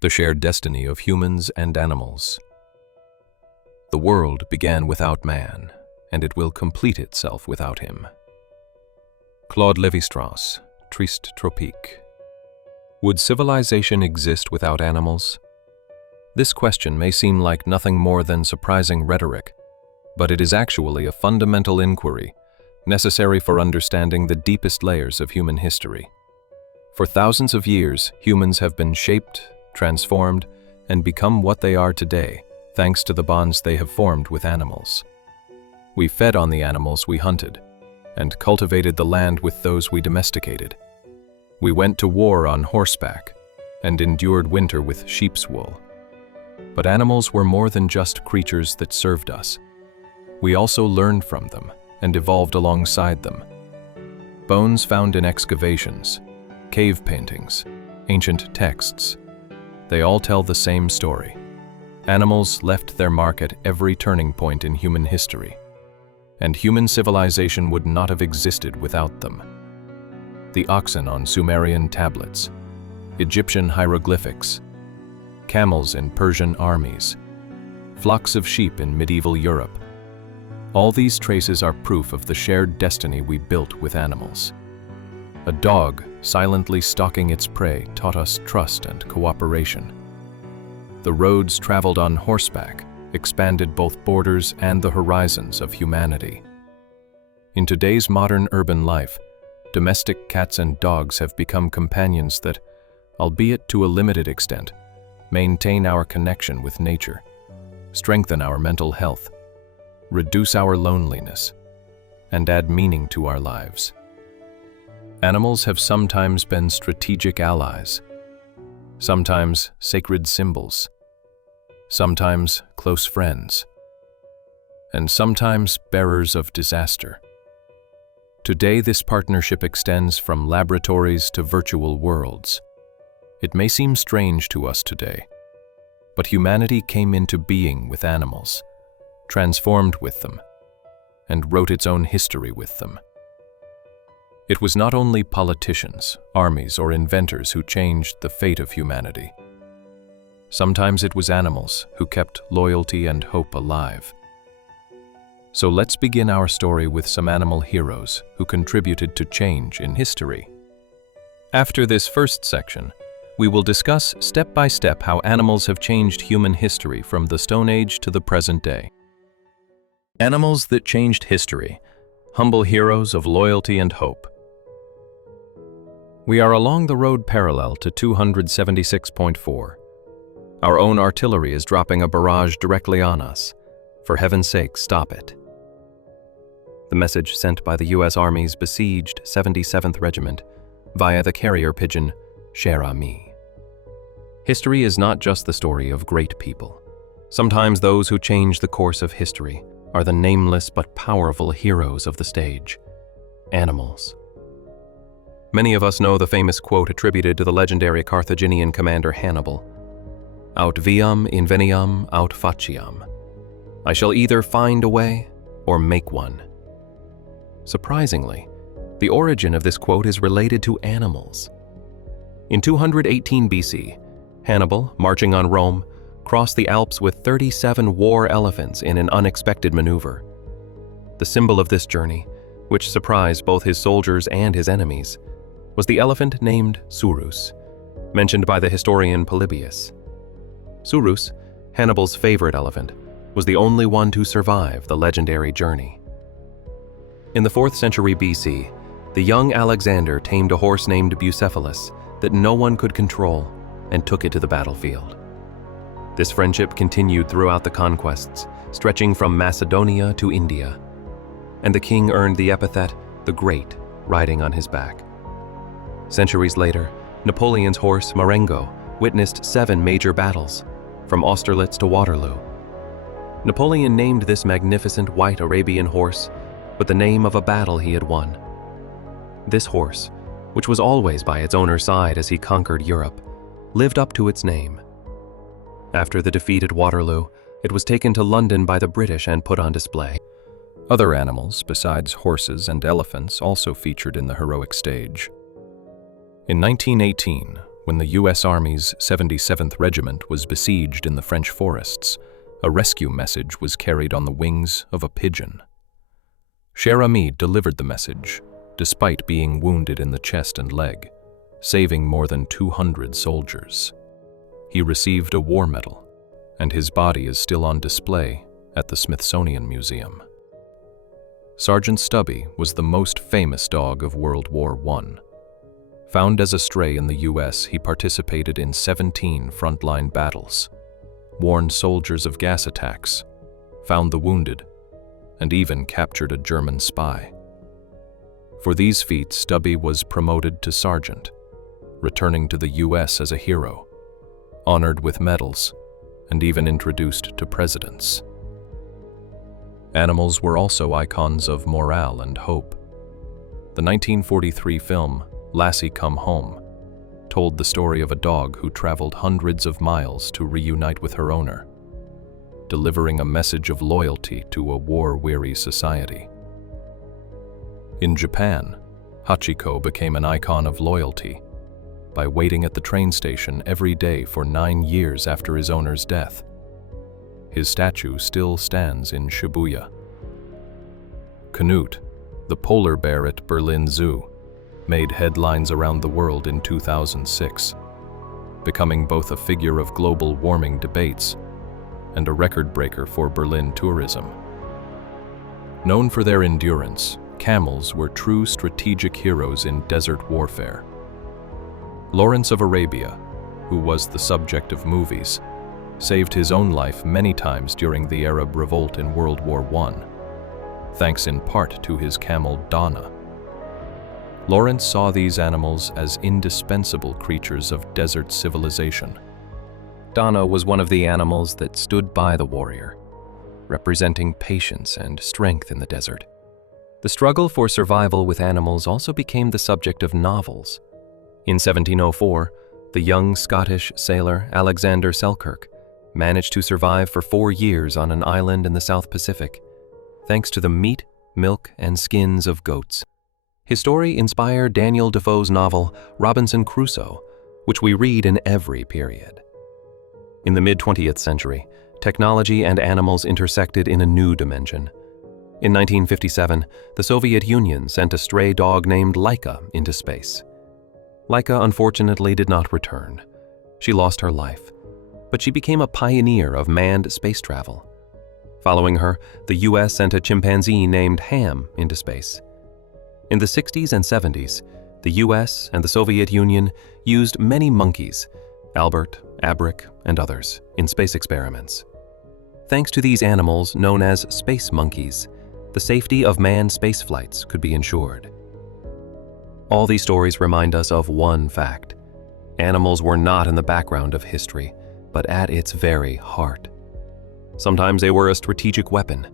The shared destiny of humans and animals. The world began without man, and it will complete itself without him. Claude Lévi-Strauss, Triste Tropique. Would civilization exist without animals? This question may seem like nothing more than surprising rhetoric, but it is actually a fundamental inquiry necessary for understanding the deepest layers of human history. For thousands of years, humans have been shaped, transformed, and become what they are today, thanks to the bonds they have formed with animals. We fed on the animals we hunted, and cultivated the land with those we domesticated. We went to war on horseback, and endured winter with sheep's wool. But animals were more than just creatures that served us. We also learned from them, and evolved alongside them. Bones found in excavations, cave paintings, ancient texts, they all tell the same story. Animals left their mark at every turning point in human history, and human civilization would not have existed without them. The oxen on Sumerian tablets, Egyptian hieroglyphics, camels in Persian armies, flocks of sheep in medieval Europe. All these traces are proof of the shared destiny we built with animals. A dog silently stalking its prey taught us trust and cooperation. The roads traveled on horseback expanded both borders and the horizons of humanity. In today's modern urban life, domestic cats and dogs have become companions that, albeit to a limited extent, maintain our connection with nature, strengthen our mental health, reduce our loneliness, and add meaning to our lives. Animals have sometimes been strategic allies, sometimes sacred symbols, sometimes close friends, and sometimes bearers of disaster. Today, this partnership extends from laboratories to virtual worlds. It may seem strange to us today, but humanity came into being with animals, transformed with them, and wrote its own history with them. It was not only politicians, armies, or inventors who changed the fate of humanity. Sometimes it was animals who kept loyalty and hope alive. So let's begin our story with some animal heroes who contributed to change in history. After this first section, we will discuss step by step how animals have changed human history from the Stone Age to the present day. Animals that changed history, humble heroes of loyalty and hope. We are along the road parallel to 276.4. Our own artillery is dropping a barrage directly on us. For heaven's sake, stop it. The message sent by the U.S. Army's besieged 77th Regiment via the carrier pigeon, Cher Ami. History is not just the story of great people. Sometimes those who change the course of history are the nameless but powerful heroes of the stage, animals. Many of us know the famous quote attributed to the legendary Carthaginian commander Hannibal, "Aut viam inveniam aut faciam." I shall either find a way or make one. Surprisingly, the origin of this quote is related to animals. In 218 BC, Hannibal, marching on Rome, crossed the Alps with 37 war elephants in an unexpected maneuver. The symbol of this journey, which surprised both his soldiers and his enemies, was the elephant named Surus, mentioned by the historian Polybius. Surus, Hannibal's favorite elephant, was the only one to survive the legendary journey. In the 4th century BC, the young Alexander tamed a horse named Bucephalus that no one could control and took it to the battlefield. This friendship continued throughout the conquests, stretching from Macedonia to India, and the king earned the epithet the Great, riding on his back. Centuries later, Napoleon's horse Marengo witnessed 7 major battles, from Austerlitz to Waterloo. Napoleon named this magnificent white Arabian horse with the name of a battle he had won. This horse, which was always by its owner's side as he conquered Europe, lived up to its name. After the defeat at Waterloo, it was taken to London by the British and put on display. Other animals, besides horses and elephants, also featured in the heroic stage. In 1918, When the U.S. Army's 77th Regiment was besieged in the French forests, a rescue message was carried on the wings of a pigeon. Cher Ami delivered the message, despite being wounded in the chest and leg, saving more than 200 soldiers. He received a war medal, and his body is still on display at the Smithsonian Museum. Sergeant Stubby was the most famous dog of World War I. Found as a stray in the U.S., he participated in 17 frontline battles, warned soldiers of gas attacks, found the wounded, and even captured a German spy. For these feats, Stubby was promoted to sergeant, returning to the U.S. as a hero, honored with medals, and even introduced to presidents. Animals were also icons of morale and hope. The 1943 film Lassie Come Home told the story of a dog who traveled hundreds of miles to reunite with her owner, delivering a message of loyalty to a war-weary society. In Japan, Hachiko became an icon of loyalty by waiting at the train station every day for 9 years after his owner's death. His statue still stands in Shibuya. Canute, the polar bear at Berlin Zoo, made headlines around the world in 2006, becoming both a figure of global warming debates and a record breaker for Berlin tourism. Known for their endurance, camels were true strategic heroes in desert warfare. Lawrence of Arabia, who was the subject of movies, saved his own life many times during the Arab Revolt in World War I, thanks in part to his camel Dana. Lawrence saw these animals as indispensable creatures of desert civilization. Dana was one of the animals that stood by the warrior, representing patience and strength in the desert. The struggle for survival with animals also became the subject of novels. In 1704, the young Scottish sailor Alexander Selkirk managed to survive for 4 years on an island in the South Pacific, thanks to the meat, milk, and skins of goats. His story inspired Daniel Defoe's novel Robinson Crusoe, which we read in every period. In the mid-20th century, technology and animals intersected in a new dimension. In 1957, the Soviet Union sent a stray dog named Laika into space. Laika unfortunately did not return. She lost her life, but she became a pioneer of manned space travel. Following her, the US sent a chimpanzee named Ham into space. In the 60s and 70s, the US and the Soviet Union used many monkeys, Albert, Abric, and others, in space experiments. Thanks to these animals, known as space monkeys, the safety of manned space flights could be ensured. All these stories remind us of one fact: animals were not in the background of history, but at its very heart. Sometimes they were a strategic weapon,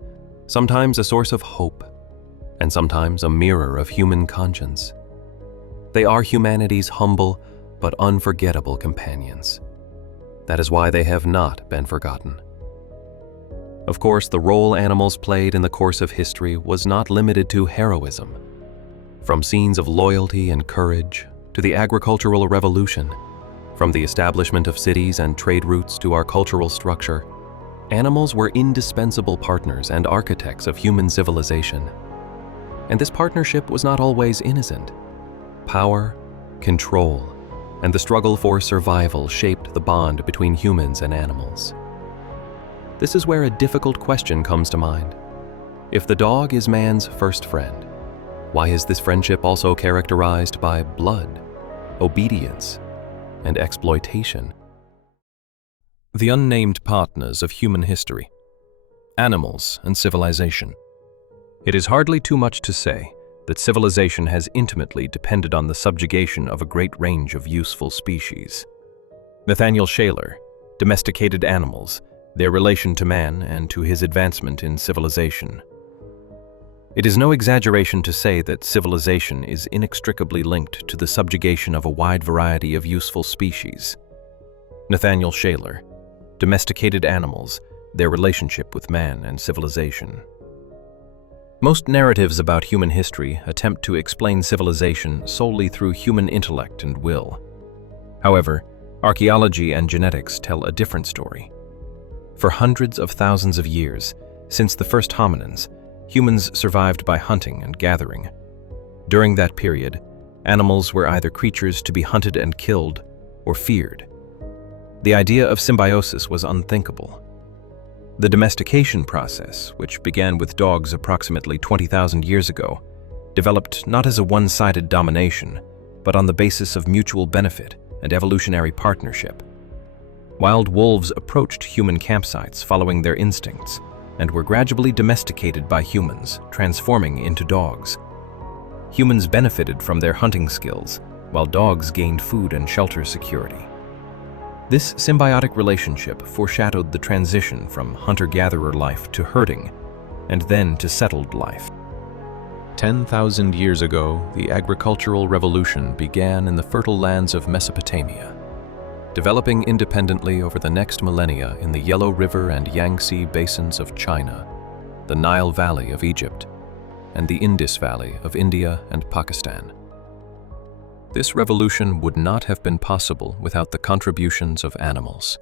sometimes a source of hope, and sometimes a mirror of human conscience. They are humanity's humble but unforgettable companions. That is why they have not been forgotten. Of course, the role animals played in the course of history was not limited to heroism. From scenes of loyalty and courage to the agricultural revolution, from the establishment of cities and trade routes to our cultural structure, animals were indispensable partners and architects of human civilization. And this partnership was not always innocent. Power, control, and the struggle for survival shaped the bond between humans and animals. This is where a difficult question comes to mind. If the dog is man's first friend, why is this friendship also characterized by blood, obedience, and exploitation? The unnamed partners of human history, animals and civilization. It is hardly too much to say that civilization has intimately depended on the subjugation of a great range of useful species. Nathaniel Shaler, Domesticated Animals, Their Relation to Man and to His Advancement in Civilization. It is no exaggeration to say that civilization is inextricably linked to the subjugation of a wide variety of useful species. Nathaniel Shaler, Domesticated Animals, Their Relationship with Man and Civilization. Most narratives about human history attempt to explain civilization solely through human intellect and will. However, archaeology and genetics tell a different story. For hundreds of thousands of years, since the first hominins, humans survived by hunting and gathering. During that period, animals were either creatures to be hunted and killed or feared. The idea of symbiosis was unthinkable. The domestication process, which began with dogs approximately 20,000 years ago, developed not as a one-sided domination, but on the basis of mutual benefit and evolutionary partnership. Wild wolves approached human campsites following their instincts and were gradually domesticated by humans, transforming into dogs. Humans benefited from their hunting skills, while dogs gained food and shelter security. This symbiotic relationship foreshadowed the transition from hunter-gatherer life to herding, and then to settled life. 10,000 years ago, the agricultural revolution began in the fertile lands of Mesopotamia, developing independently over the next millennia in the Yellow River and Yangtze basins of China, the Nile Valley of Egypt, and the Indus Valley of India and Pakistan. This revolution would not have been possible without the contributions of animals.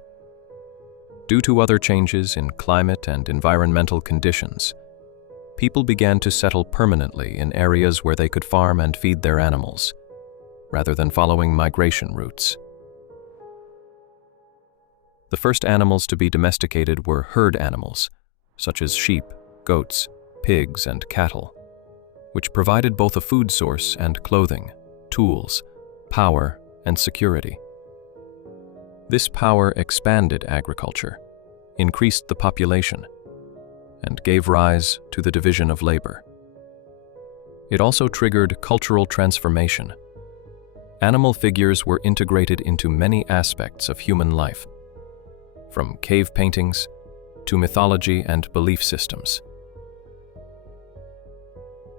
Due to other changes in climate and environmental conditions, people began to settle permanently in areas where they could farm and feed their animals, rather than following migration routes. The first animals to be domesticated were herd animals, such as sheep, goats, pigs, and cattle, which provided both a food source and clothing, tools, power, and security. This power expanded agriculture, increased the population, and gave rise to the division of labor. It also triggered cultural transformation. Animal figures were integrated into many aspects of human life, from cave paintings to mythology and belief systems.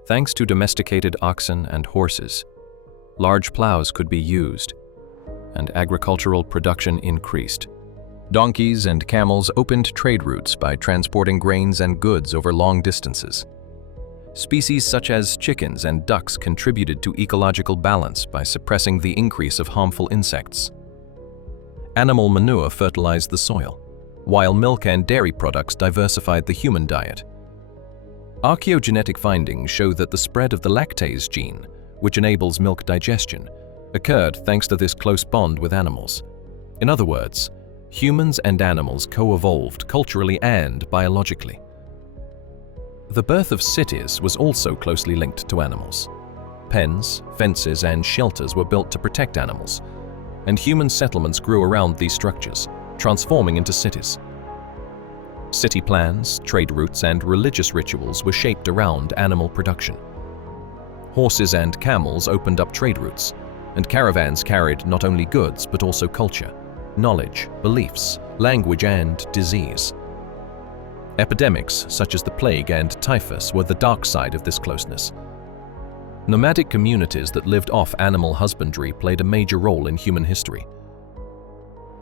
Thanks to domesticated oxen and horses, large plows could be used, and agricultural production increased. Donkeys and camels opened trade routes by transporting grains and goods over long distances. Species such as chickens and ducks contributed to ecological balance by suppressing the increase of harmful insects. Animal manure fertilized the soil, while milk and dairy products diversified the human diet. Archaeogenetic findings show that the spread of the lactase gene, which enables milk digestion, occurred thanks to this close bond with animals. In other words, humans and animals co-evolved culturally and biologically. The birth of cities was also closely linked to animals. Pens, fences, and shelters were built to protect animals, and human settlements grew around these structures, transforming into cities. City plans, trade routes, and religious rituals were shaped around animal production. Horses and camels opened up trade routes, and caravans carried not only goods but also culture, knowledge, beliefs, language, and disease. Epidemics such as the plague and typhus were the dark side of this closeness. Nomadic communities that lived off animal husbandry played a major role in human history.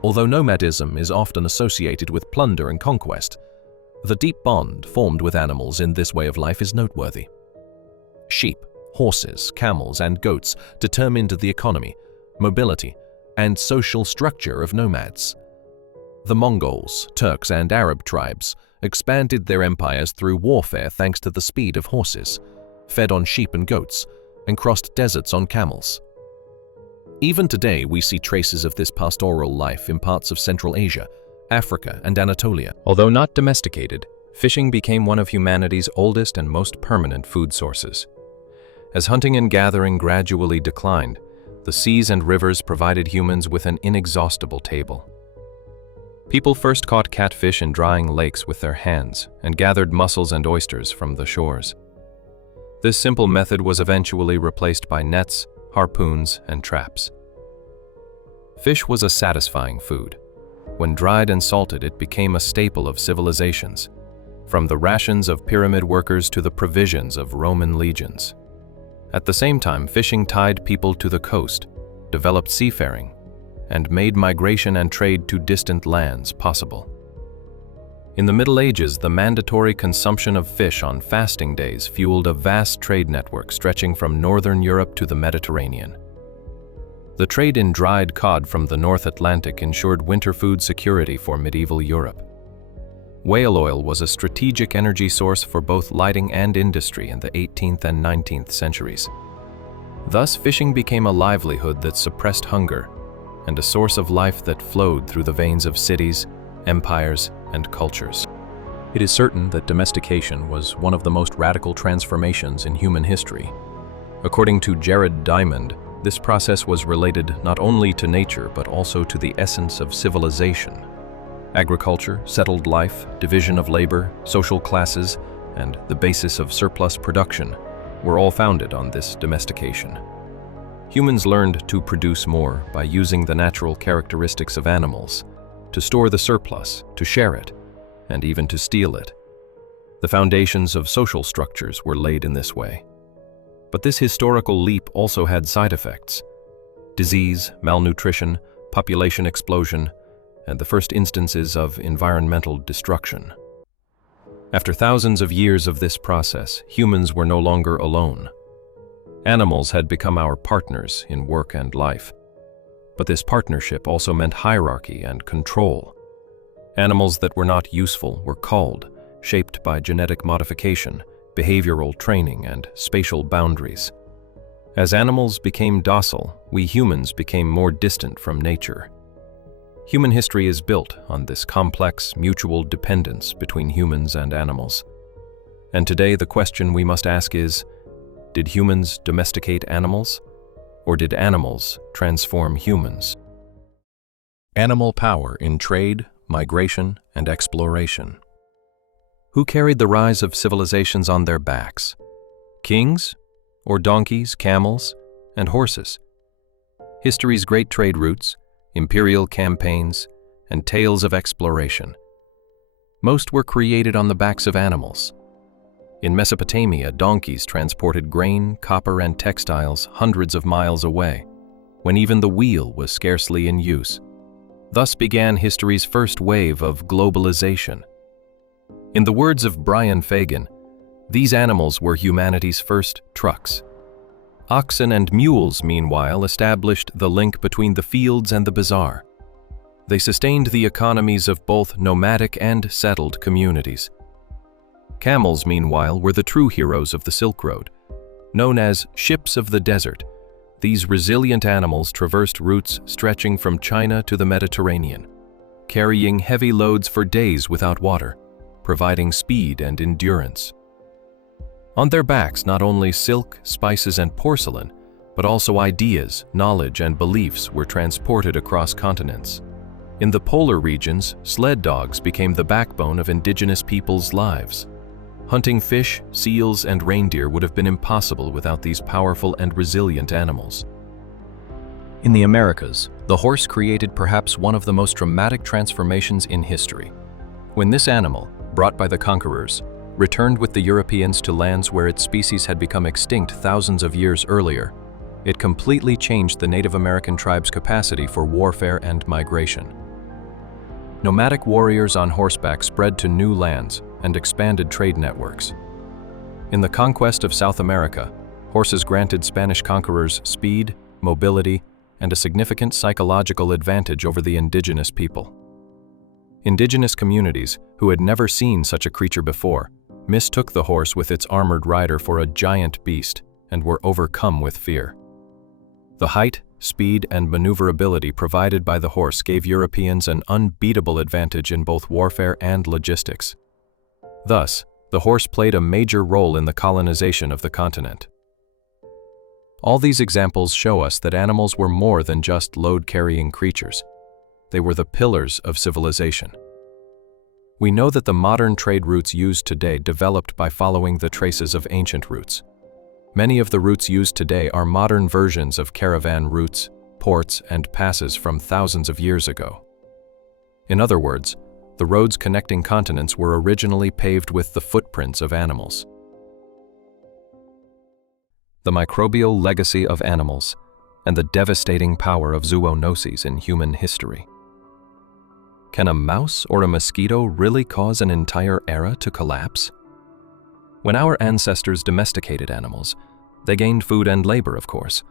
Although nomadism is often associated with plunder and conquest, the deep bond formed with animals in this way of life is noteworthy. Sheep, horses, camels, and goats determined the economy, mobility, and social structure of nomads. The Mongols, Turks, and Arab tribes expanded their empires through warfare thanks to the speed of horses, fed on sheep and goats, and crossed deserts on camels. Even today, we see traces of this pastoral life in parts of Central Asia, Africa, and Anatolia. Although not domesticated, fishing became one of humanity's oldest and most permanent food sources. As hunting and gathering gradually declined, the seas and rivers provided humans with an inexhaustible table. People first caught catfish in drying lakes with their hands and gathered mussels and oysters from the shores. This simple method was eventually replaced by nets, harpoons, and traps. Fish was a satisfying food. When dried and salted, it became a staple of civilizations, from the rations of pyramid workers to the provisions of Roman legions. At the same time, fishing tied people to the coast, developed seafaring, and made migration and trade to distant lands possible. In the Middle Ages, the mandatory consumption of fish on fasting days fueled a vast trade network stretching from northern Europe to the Mediterranean. The trade in dried cod from the North Atlantic ensured winter food security for medieval Europe. Whale oil was a strategic energy source for both lighting and industry in the 18th and 19th centuries. Thus, fishing became a livelihood that suppressed hunger and a source of life that flowed through the veins of cities, empires, and cultures. It is certain that domestication was one of the most radical transformations in human history. According to Jared Diamond, this process was related not only to nature but also to the essence of civilization. Agriculture, settled life, division of labor, social classes, and the basis of surplus production were all founded on this domestication. Humans learned to produce more by using the natural characteristics of animals, to store the surplus, to share it, and even to steal it. The foundations of social structures were laid in this way. But this historical leap also had side effects: disease, malnutrition, population explosion, and the first instances of environmental destruction. After thousands of years of this process, humans were no longer alone. Animals had become our partners in work and life. But this partnership also meant hierarchy and control. Animals that were not useful were culled, shaped by genetic modification, behavioral training, and spatial boundaries. As animals became docile, we humans became more distant from nature. Human history is built on this complex mutual dependence between humans and animals. And today the question we must ask is, did humans domesticate animals, or did animals transform humans? Animal power in trade, migration, and exploration. Who carried the rise of civilizations on their backs? Kings, or donkeys, camels, and horses? History's great trade routes, imperial campaigns, and tales of exploration. Most were created on the backs of animals. In Mesopotamia, donkeys transported grain, copper, and textiles hundreds of miles away, when even the wheel was scarcely in use. Thus began history's first wave of globalization. In the words of Brian Fagan, these animals were humanity's first trucks. Oxen and mules, meanwhile, established the link between the fields and the bazaar. They sustained the economies of both nomadic and settled communities. Camels, meanwhile, were the true heroes of the Silk Road. Known as ships of the desert, these resilient animals traversed routes stretching from China to the Mediterranean, carrying heavy loads for days without water, providing speed and endurance. On their backs, not only silk, spices, and porcelain, but also ideas, knowledge, and beliefs were transported across continents. In the polar regions, sled dogs became the backbone of indigenous peoples' lives. Hunting fish, seals, and reindeer would have been impossible without these powerful and resilient animals. In the Americas, the horse created perhaps one of the most dramatic transformations in history. When this animal, brought by the conquerors, returned with the Europeans to lands where its species had become extinct thousands of years earlier, it completely changed the Native American tribes' capacity for warfare and migration. Nomadic warriors on horseback spread to new lands and expanded trade networks. In the conquest of South America, horses granted Spanish conquerors speed, mobility, and a significant psychological advantage over the indigenous people. Indigenous communities, who had never seen such a creature before, mistook the horse with its armored rider for a giant beast and were overcome with fear. The height, speed, and maneuverability provided by the horse gave Europeans an unbeatable advantage in both warfare and logistics. Thus, the horse played a major role in the colonization of the continent. All these examples show us that animals were more than just load-carrying creatures. They were the pillars of civilization. We know that the modern trade routes used today developed by following the traces of ancient routes. Many of the routes used today are modern versions of caravan routes, ports, and passes from thousands of years ago. In other words, the roads connecting continents were originally paved with the footprints of animals. The microbial legacy of animals and the devastating power of zoonoses in human history. Can a mouse or a mosquito really cause an entire era to collapse? When our ancestors domesticated animals, they gained food and labor, of course.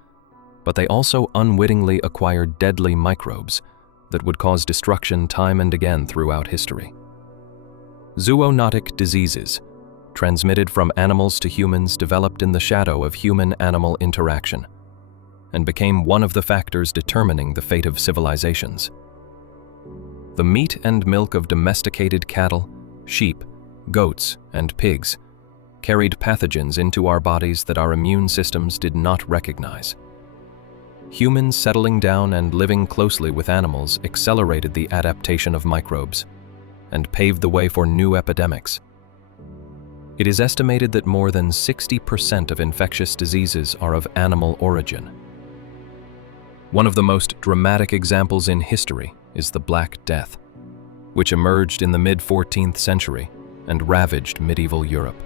but they also unwittingly acquired deadly microbes that would cause destruction time and again throughout history. Zoonotic diseases, transmitted from animals to humans, developed in the shadow of human-animal interaction and became one of the factors determining the fate of civilizations. The meat and milk of domesticated cattle, sheep, goats, and pigs carried pathogens into our bodies that our immune systems did not recognize. Humans settling down and living closely with animals accelerated the adaptation of microbes and paved the way for new epidemics. It is estimated that more than 60% of infectious diseases are of animal origin. One of the most dramatic examples in history is the Black Death, which emerged in the mid-14th century and ravaged medieval Europe.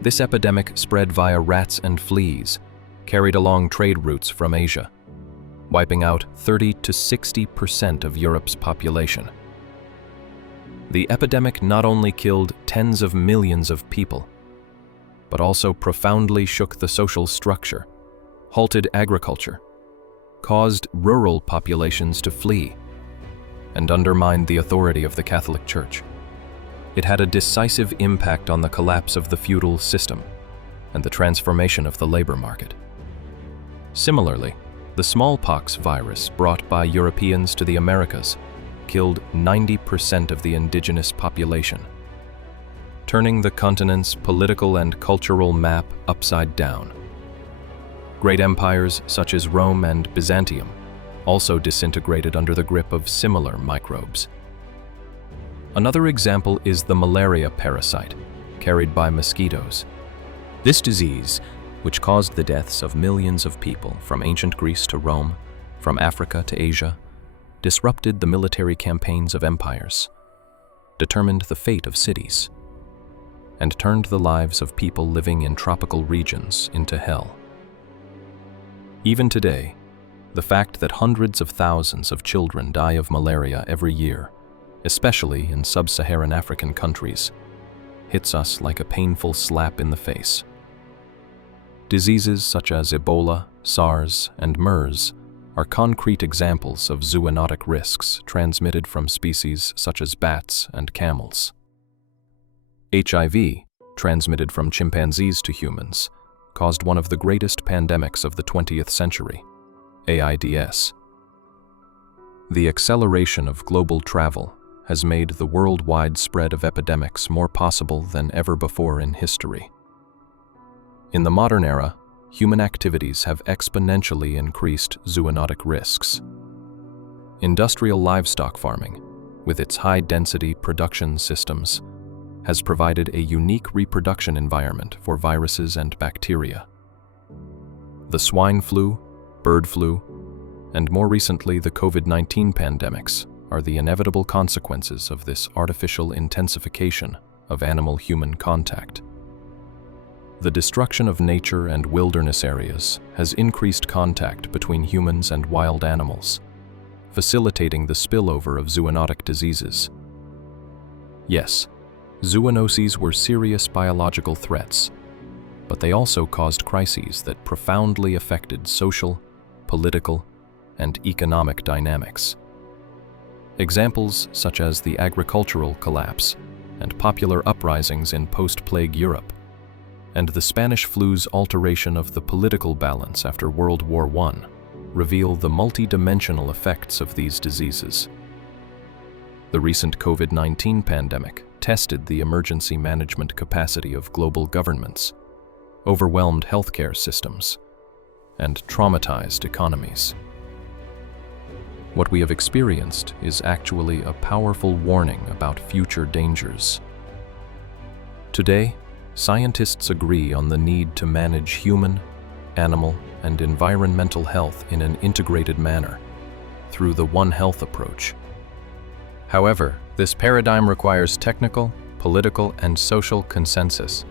This epidemic spread via rats and fleas, carried along trade routes from Asia, wiping out 30 to 60% of Europe's population. The epidemic not only killed tens of millions of people, but also profoundly shook the social structure, halted agriculture, caused rural populations to flee, and undermined the authority of the Catholic Church. It had a decisive impact on the collapse of the feudal system and the transformation of the labor market. Similarly, the smallpox virus brought by Europeans to the Americas killed 90% of the indigenous population, turning the continent's political and cultural map upside down. Great empires such as Rome and Byzantium also disintegrated under the grip of similar microbes. Another example is the malaria parasite, carried by mosquitoes. This disease, which caused the deaths of millions of people from ancient Greece to Rome, from Africa to Asia, disrupted the military campaigns of empires, determined the fate of cities, and turned the lives of people living in tropical regions into hell. Even today, the fact that hundreds of thousands of children die of malaria every year, especially in sub-Saharan African countries, hits us like a painful slap in the face. Diseases such as Ebola, SARS, and MERS are concrete examples of zoonotic risks transmitted from species such as bats and camels. HIV, transmitted from chimpanzees to humans, caused one of the greatest pandemics of the 20th century, AIDS. The acceleration of global travel has made the worldwide spread of epidemics more possible than ever before in history. In the modern era, human activities have exponentially increased zoonotic risks. Industrial livestock farming, with its high-density production systems, has provided a unique reproduction environment for viruses and bacteria. The swine flu, bird flu, and more recently the COVID-19 pandemics are the inevitable consequences of this artificial intensification of animal-human contact. The destruction of nature and wilderness areas has increased contact between humans and wild animals, facilitating the spillover of zoonotic diseases. Yes, zoonoses were serious biological threats, but they also caused crises that profoundly affected social, political, and economic dynamics. Examples such as the agricultural collapse and popular uprisings in post-plague Europe, and the Spanish flu's alteration of the political balance after World War I reveal the multi-dimensional effects of these diseases. The recent COVID-19 pandemic tested the emergency management capacity of global governments, overwhelmed healthcare systems, and traumatized economies. What we have experienced is actually a powerful warning about future dangers. Today, scientists agree on the need to manage human, animal, and environmental health in an integrated manner through the One Health approach. However, this paradigm requires technical, political, and social consensus.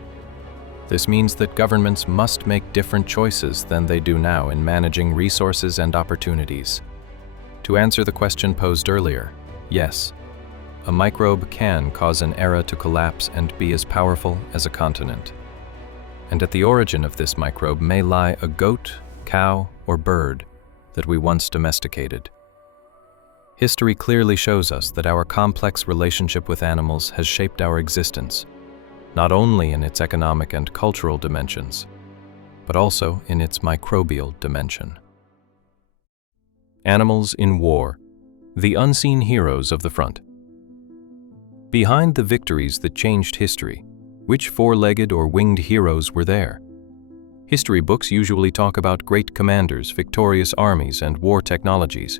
This means that governments must make different choices than they do now in managing resources and opportunities. To answer the question posed earlier, yes, a microbe can cause an era to collapse and be as powerful as a continent. And at the origin of this microbe may lie a goat cow, or bird that we once domesticated. History clearly shows us that our complex relationship with animals has shaped our existence, not only in its economic and cultural dimensions, but also in its microbial dimension. Animals in war, the unseen heroes of the front. Behind the victories that changed history, which four-legged or winged heroes were there? History books usually talk about great commanders, victorious armies, and war technologies.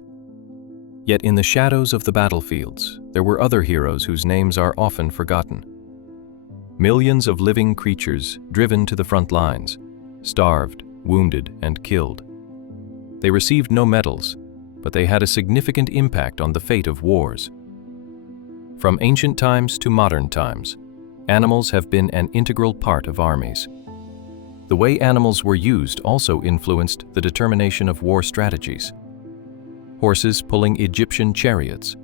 Yet in the shadows of the battlefields, there were other heroes whose names are often forgotten. Millions of living creatures driven to the front lines, starved, wounded, and killed. They received no medals, but they had a significant impact on the fate of wars. From ancient times to modern times, animals have been an integral part of armies. The way animals were used also influenced the determination of war strategies. Horses pulling Egyptian chariots,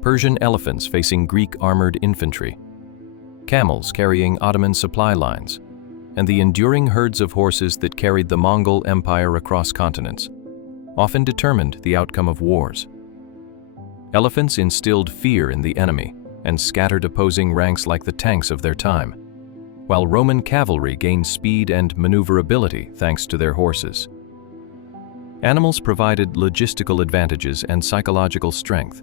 Persian elephants facing Greek armored infantry, camels carrying Ottoman supply lines, and the enduring herds of horses that carried the Mongol Empire across continents, often determined the outcome of wars. Elephants instilled fear in the enemy and scattered opposing ranks like the tanks of their time, while Roman cavalry gained speed and maneuverability thanks to their horses. Animals provided logistical advantages and psychological strength.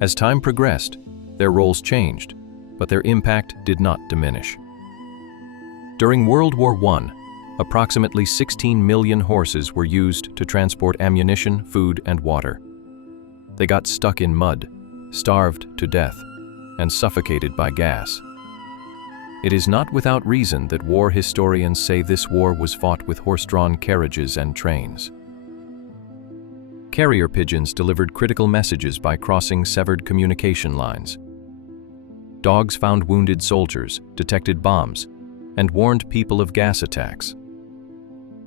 As time progressed, their roles changed, but their impact did not diminish. During World War I, approximately 16 million horses were used to transport ammunition, food, and water. They got stuck in mud, starved to death, and suffocated by gas. It is not without reason that war historians say this war was fought with horse-drawn carriages and trains. Carrier pigeons delivered critical messages by crossing severed communication lines. Dogs found wounded soldiers, detected bombs, and warned people of gas attacks.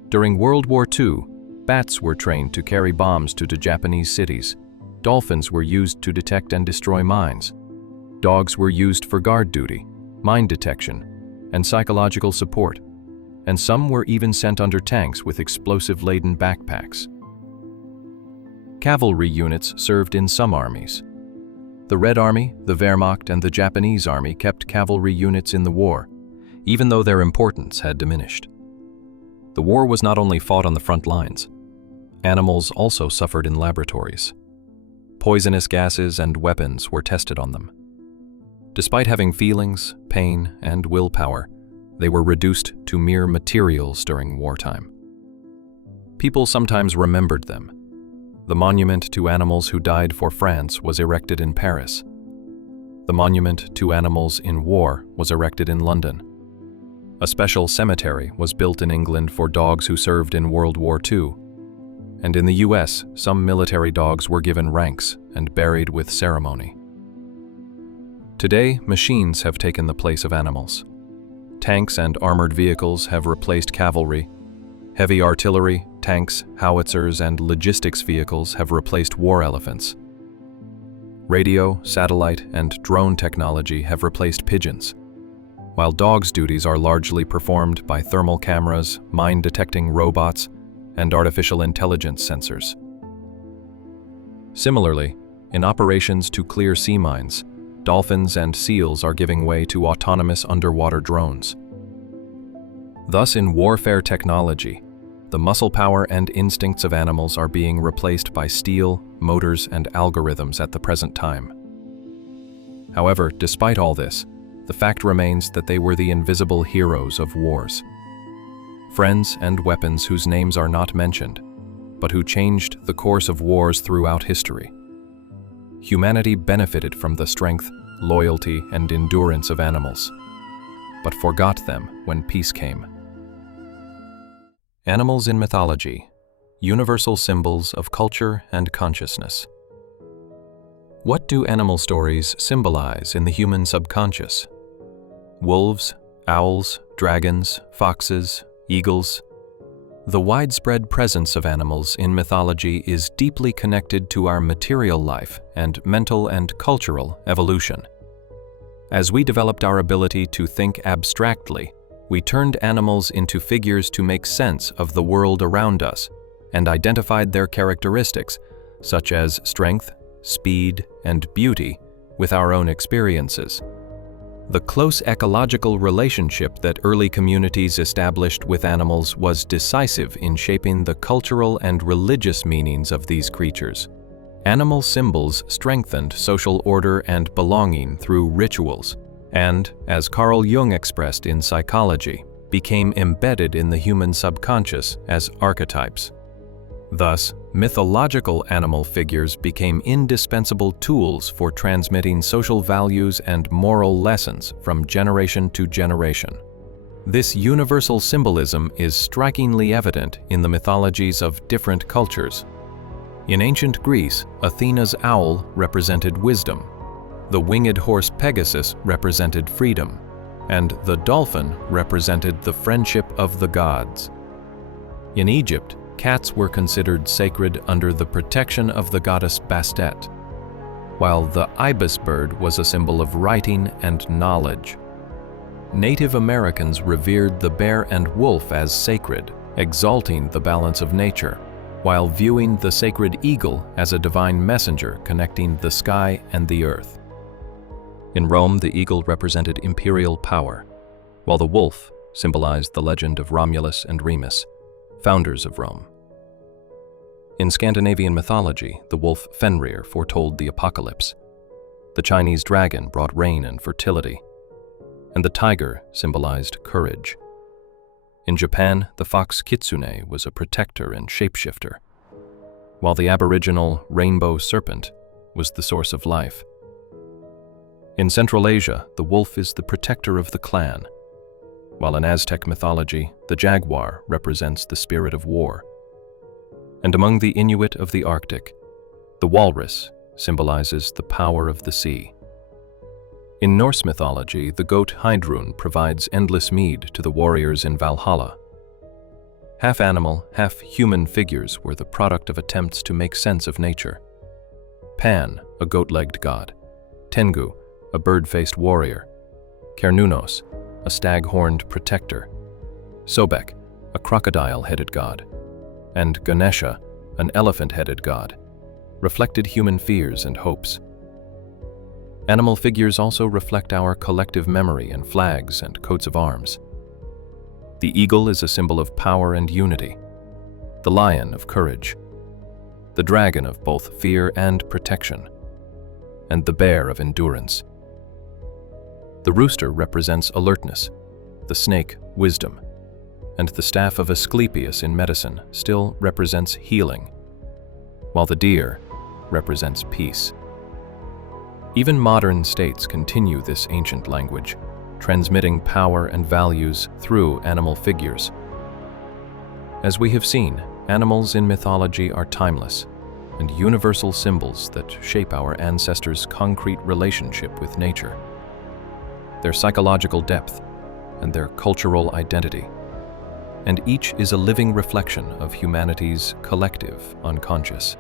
During World War II, bats were trained to carry bombs to Japanese cities. Dolphins were used to detect and destroy mines. Dogs were used for guard duty, mine detection, and psychological support, and some were even sent under tanks with explosive-laden backpacks. Cavalry units served in some armies. The Red Army, the Wehrmacht, and the Japanese Army kept cavalry units in the war, even though their importance had diminished. The war was not only fought on the front lines. Animals also suffered in laboratories. Poisonous gases and weapons were tested on them. Despite having feelings, pain, and willpower, they were reduced to mere materials during wartime. People sometimes remembered them. The monument to animals who died for France was erected in Paris. The monument to animals in war was erected in London. A special cemetery was built in England for dogs who served in World War II. And in the US, some military dogs were given ranks and buried with ceremony. Today, machines have taken the place of animals. Tanks and armored vehicles have replaced cavalry. Heavy artillery, tanks, howitzers, and logistics vehicles have replaced war elephants. Radio, satellite, and drone technology have replaced pigeons, while dogs' duties are largely performed by thermal cameras, mine-detecting robots, and artificial intelligence sensors. Similarly, in operations to clear sea mines, dolphins and seals are giving way to autonomous underwater drones. Thus, in warfare technology, the muscle power and instincts of animals are being replaced by steel, motors, and algorithms at the present time. However, despite all this, the fact remains that they were the invisible heroes of wars. Friends and weapons whose names are not mentioned, but who changed the course of wars throughout history. Humanity benefited from the strength, loyalty, and endurance of animals, but forgot them when peace came. Animals in mythology, universal symbols of culture and consciousness. What do animal stories symbolize in the human subconscious? Wolves, owls, dragons, foxes, eagles. The widespread presence of animals in mythology is deeply connected to our material life and mental and cultural evolution. As we developed our ability to think abstractly, we turned animals into figures to make sense of the world around us and identified their characteristics, such as strength, speed, and beauty, with our own experiences. The close ecological relationship that early communities established with animals was decisive in shaping the cultural and religious meanings of these creatures. Animal symbols strengthened social order and belonging through rituals, and, as Carl Jung expressed in Psychology, became embedded in the human subconscious as archetypes. Thus, mythological animal figures became indispensable tools for transmitting social values and moral lessons from generation to generation. This universal symbolism is strikingly evident in the mythologies of different cultures. In ancient Greece, Athena's owl represented wisdom, the winged horse Pegasus represented freedom, and the dolphin represented the friendship of the gods. In Egypt, cats were considered sacred under the protection of the goddess Bastet, while the ibis bird was a symbol of writing and knowledge. Native Americans revered the bear and wolf as sacred, exalting the balance of nature, while viewing the sacred eagle as a divine messenger connecting the sky and the earth. In Rome, the eagle represented imperial power, while the wolf symbolized the legend of Romulus and Remus, founders of Rome. In Scandinavian mythology, the wolf Fenrir foretold the apocalypse. The Chinese dragon brought rain and fertility, and the tiger symbolized courage. In Japan, the fox kitsune was a protector and shapeshifter, while the aboriginal rainbow serpent was the source of life. In Central Asia, the wolf is the protector of the clan, while in Aztec mythology, the jaguar represents the spirit of war. And among the Inuit of the Arctic, the walrus symbolizes the power of the sea. In Norse mythology, the goat Heidrun provides endless mead to the warriors in Valhalla. Half-animal, half-human figures were the product of attempts to make sense of nature. Pan, a goat-legged god; Tengu, a bird-faced warrior; Cernunnos, a stag-horned protector; Sobek, a crocodile-headed god; and Ganesha, an elephant-headed god, reflected human fears and hopes. Animal figures also reflect our collective memory in flags and coats of arms. The eagle is a symbol of power and unity, the lion of courage, the dragon of both fear and protection, and the bear of endurance. The rooster represents alertness, the snake wisdom, and the staff of Asclepius in medicine still represents healing, while the deer represents peace. Even modern states continue this ancient language, transmitting power and values through animal figures. As we have seen, animals in mythology are timeless and universal symbols that shape our ancestors' concrete relationship with nature, their psychological depth, and their cultural identity. And each is a living reflection of humanity's collective unconscious.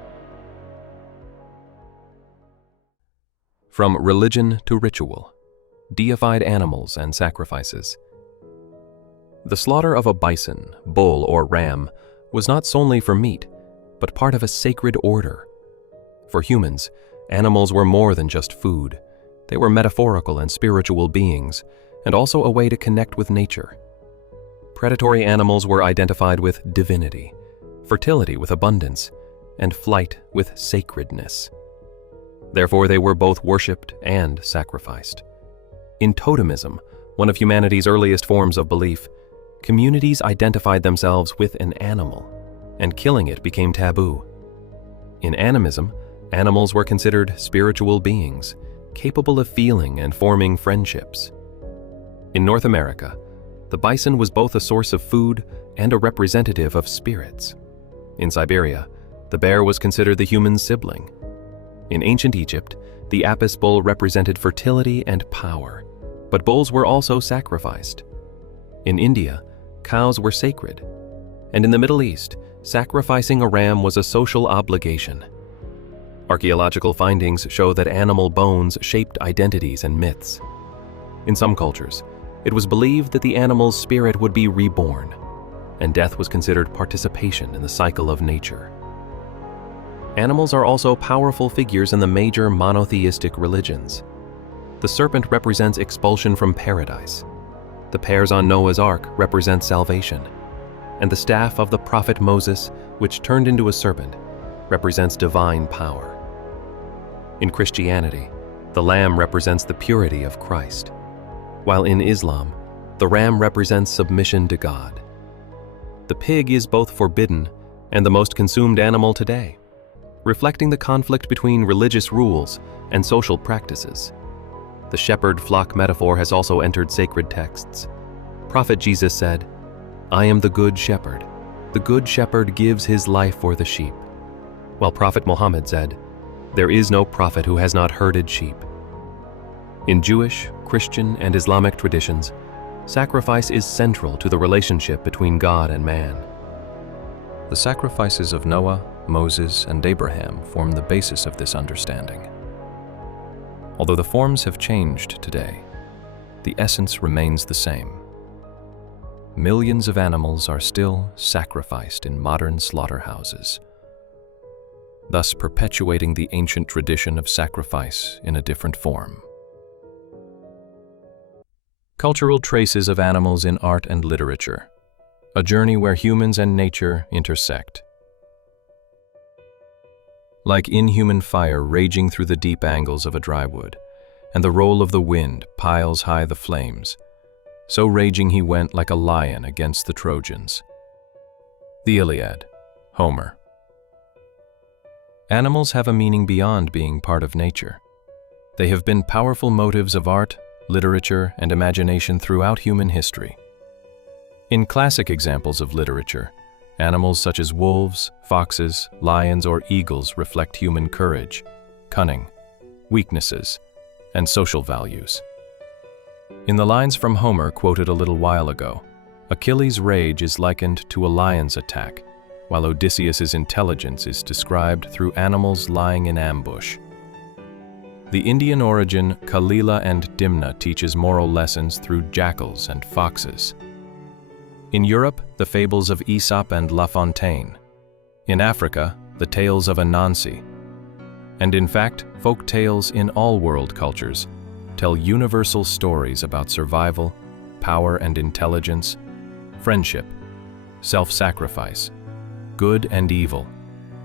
From religion to ritual, deified animals and sacrifices. The slaughter of a bison, bull, or ram was not solely for meat, but part of a sacred order. For humans, animals were more than just food. They were metaphorical and spiritual beings, and also a way to connect with nature. Predatory animals were identified with divinity, fertility with abundance, and flight with sacredness. Therefore, they were both worshipped and sacrificed. In totemism, one of humanity's earliest forms of belief, communities identified themselves with an animal, and killing it became taboo. In animism, animals were considered spiritual beings, capable of feeling and forming friendships. In North America, the bison was both a source of food and a representative of spirits. In Siberia, the bear was considered the human sibling. In ancient Egypt, the apis bull represented fertility and power, but bulls were also sacrificed. In India, cows were sacred. And in the Middle East, sacrificing a ram was a social obligation. Archaeological findings show that animal bones shaped identities and myths. In some cultures, It was believed that the animal's spirit would be reborn, and death was considered participation in the cycle of nature. Animals are also powerful figures in the major monotheistic religions. The serpent represents expulsion from paradise. The pears on Noah's Ark represent salvation, and the staff of the prophet Moses, which turned into a serpent, represents divine power. In Christianity, the lamb represents the purity of Christ, while in Islam, the ram represents submission to God. The pig is both forbidden and the most consumed animal today, reflecting the conflict between religious rules and social practices. The shepherd-flock metaphor has also entered sacred texts. Prophet Jesus said, "I am the good shepherd. The good shepherd gives his life for the sheep." While Prophet Muhammad said, "There is no prophet who has not herded sheep." In Jewish, Christian, and Islamic traditions, sacrifice is central to the relationship between God and man. The sacrifices of Noah, Moses, and Abraham form the basis of this understanding. Although the forms have changed today, the essence remains the same. Millions of animals are still sacrificed in modern slaughterhouses, thus perpetuating the ancient tradition of sacrifice in a different form. Cultural traces of animals in art and literature, a journey where humans and nature intersect. Like inhuman fire raging through the deep angles of a dry wood, and the roll of the wind piles high the flames, so raging he went like a lion against the Trojans. The Iliad, Homer. Animals have a meaning beyond being part of nature. They have been powerful motives of art, literature, and imagination throughout human history. In classic examples of literature, animals such as wolves, foxes, lions, or eagles reflect human courage, cunning, weaknesses, and social values. In the lines from Homer quoted a little while ago, Achilles' rage is likened to a lion's attack, while Odysseus' intelligence is described through animals lying in ambush. The Indian origin Kalila and Dimna teaches moral lessons through jackals and foxes. In Europe, the fables of Aesop and La Fontaine. In Africa, the tales of Anansi. And in fact, folk tales in all world cultures tell universal stories about survival, power and intelligence, friendship, self-sacrifice, good and evil,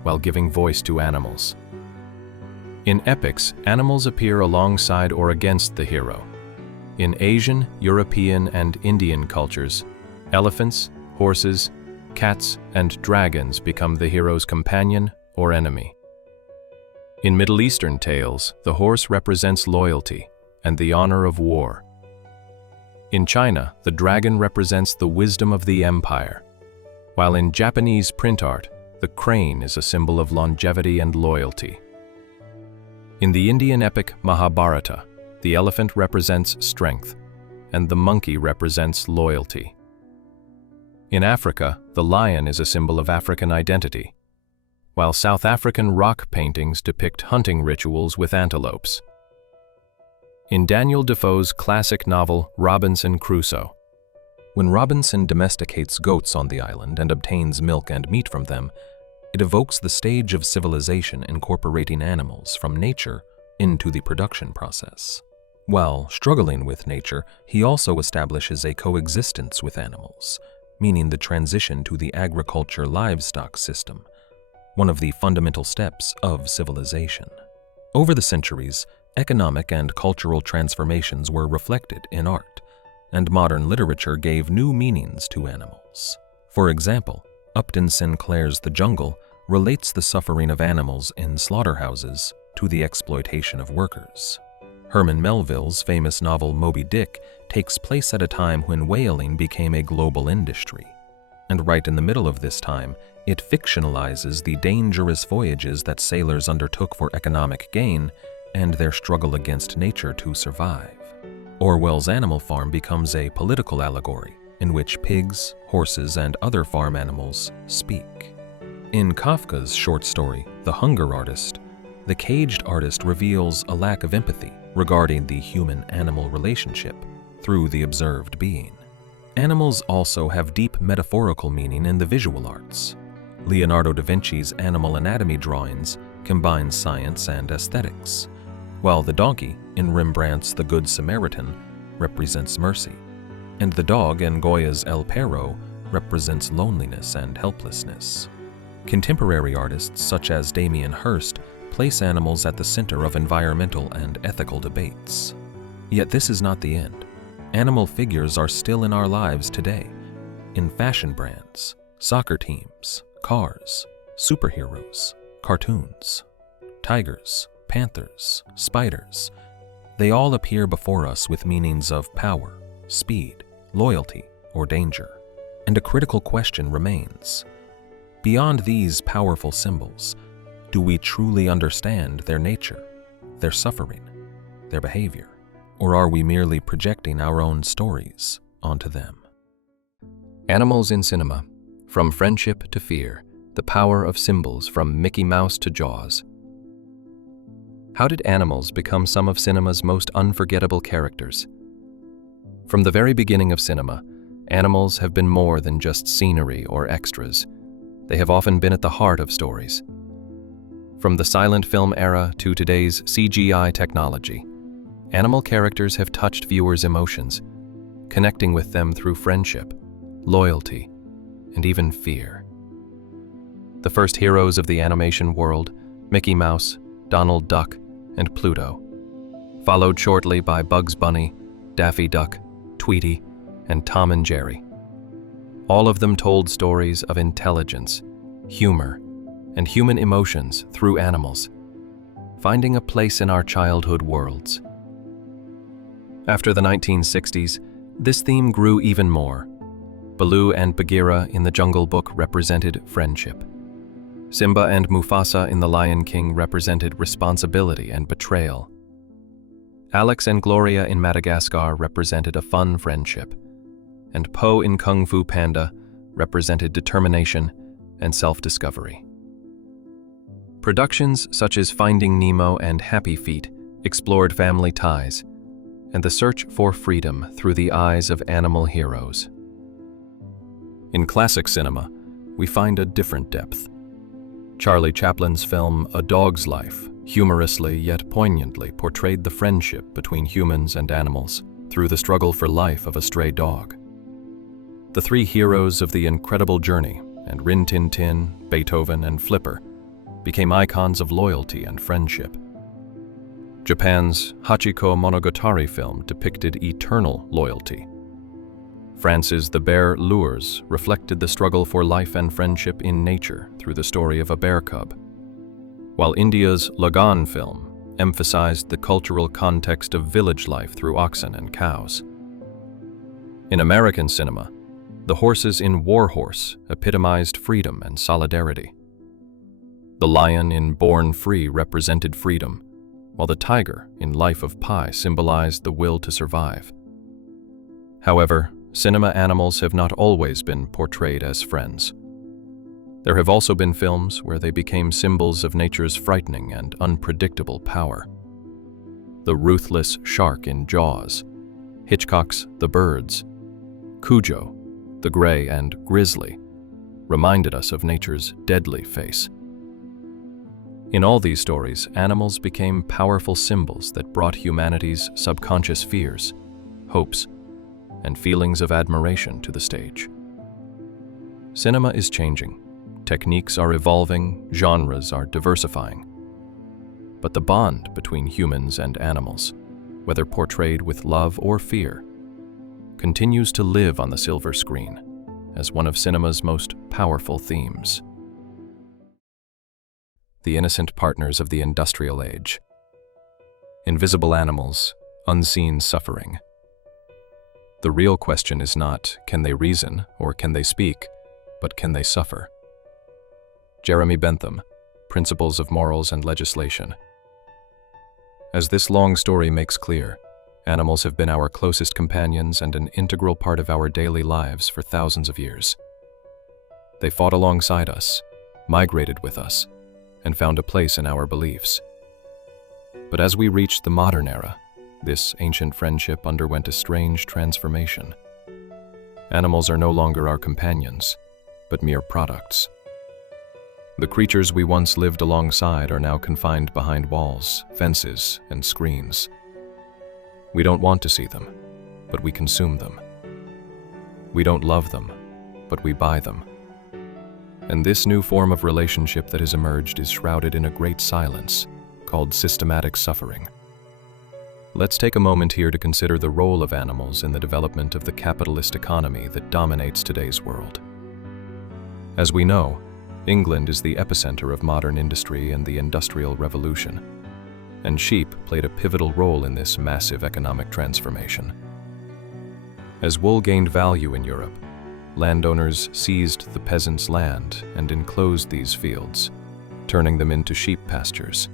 while giving voice to animals. In epics, animals appear alongside or against the hero. In Asian, European, and Indian cultures, elephants, horses, cats, and dragons become the hero's companion or enemy. In Middle Eastern tales, the horse represents loyalty and the honor of war. In China, the dragon represents the wisdom of the empire, while in Japanese print art, the crane is a symbol of longevity and loyalty. In the Indian epic Mahabharata, the elephant represents strength, and the monkey represents loyalty. In Africa, the lion is a symbol of African identity, while South African rock paintings depict hunting rituals with antelopes. In Daniel Defoe's classic novel Robinson Crusoe, when Robinson domesticates goats on the island and obtains milk and meat from them, it evokes the stage of civilization incorporating animals from nature into the production process. While struggling with nature, he also establishes a coexistence with animals, meaning the transition to the agriculture livestock system, one of the fundamental steps of civilization. Over the centuries, economic and cultural transformations were reflected in art, and modern literature gave new meanings to animals. For example, Upton Sinclair's The Jungle relates the suffering of animals in slaughterhouses to the exploitation of workers. Herman Melville's famous novel Moby Dick takes place at a time when whaling became a global industry. And right in the middle of this time, it fictionalizes the dangerous voyages that sailors undertook for economic gain and their struggle against nature to survive. Orwell's Animal Farm becomes a political allegory in which pigs, horses, and other farm animals speak. In Kafka's short story, The Hunger Artist, the caged artist reveals a lack of empathy regarding the human-animal relationship through the observed being. Animals also have deep metaphorical meaning in the visual arts. Leonardo da Vinci's animal anatomy drawings combine science and aesthetics, while the donkey in Rembrandt's The Good Samaritan represents mercy, and the dog in Goya's El Perro represents loneliness and helplessness. Contemporary artists such as Damien Hirst place animals at the center of environmental and ethical debates. Yet this is not the end. Animal figures are still in our lives today, in fashion brands, soccer teams, cars, superheroes, cartoons. Tigers, panthers, spiders, they all appear before us with meanings of power, speed, loyalty, or danger. And a critical question remains. Beyond these powerful symbols, do we truly understand their nature, their suffering, their behavior, or are we merely projecting our own stories onto them? Animals in cinema, from friendship to fear, the power of symbols from Mickey Mouse to Jaws. How did animals become some of cinema's most unforgettable characters? From the very beginning of cinema, animals have been more than just scenery or extras. They have often been at the heart of stories. From the silent film era to today's CGI technology, animal characters have touched viewers' emotions, connecting with them through friendship, loyalty, and even fear. The first heroes of the animation world, Mickey Mouse, Donald Duck, and Pluto, followed shortly by Bugs Bunny, Daffy Duck, Tweety, and Tom and Jerry. All of them told stories of intelligence, humor, and human emotions through animals, finding a place in our childhood worlds. After the 1960s, this theme grew even more. Baloo and Bagheera in The Jungle Book represented friendship. Simba and Mufasa in The Lion King represented responsibility and betrayal. Alex and Gloria in Madagascar represented a fun friendship, and Po in Kung Fu Panda represented determination and self-discovery. Productions such as Finding Nemo and Happy Feet explored family ties and the search for freedom through the eyes of animal heroes. In classic cinema, we find a different depth. Charlie Chaplin's film A Dog's Life humorously yet poignantly portrayed the friendship between humans and animals through the struggle for life of a stray dog. The three heroes of The Incredible Journey, and Rin Tin Tin, Beethoven, and Flipper, became icons of loyalty and friendship. Japan's Hachiko Monogatari film depicted eternal loyalty. France's The Bear Lures reflected the struggle for life and friendship in nature through the story of a bear cub, while India's Lagan film emphasized the cultural context of village life through oxen and cows. In American cinema, the horses in War Horse epitomized freedom and solidarity. The lion in Born Free represented freedom, while the tiger in Life of Pi symbolized the will to survive. However, cinema animals have not always been portrayed as friends. There have also been films where they became symbols of nature's frightening and unpredictable power. The ruthless shark in Jaws, Hitchcock's The Birds, Cujo, the gray and grizzly, reminded us of nature's deadly face. In all these stories, animals became powerful symbols that brought humanity's subconscious fears, hopes, and feelings of admiration to the stage. Cinema is changing, techniques are evolving, genres are diversifying. But the bond between humans and animals, whether portrayed with love or fear, continues to live on the silver screen as one of cinema's most powerful themes. The innocent partners of the industrial age. Invisible animals, unseen suffering. The real question is not, can they reason or can they speak, but can they suffer? Jeremy Bentham, Principles of Morals and Legislation. As this long story makes clear, animals have been our closest companions and an integral part of our daily lives for thousands of years. They fought alongside us, migrated with us, and found a place in our beliefs. But as we reach the modern era, this ancient friendship underwent a strange transformation. Animals are no longer our companions, but mere products. The creatures we once lived alongside are now confined behind walls, fences, and screens. We don't want to see them, but we consume them. We don't love them, but we buy them. And this new form of relationship that has emerged is shrouded in a great silence, called systematic suffering. Let's take a moment here to consider the role of animals in the development of the capitalist economy that dominates today's world. As we know, England is the epicenter of modern industry and the Industrial Revolution, and sheep played a pivotal role in this massive economic transformation. As wool gained value in Europe, landowners seized the peasants' land and enclosed these fields, turning them into sheep pastures.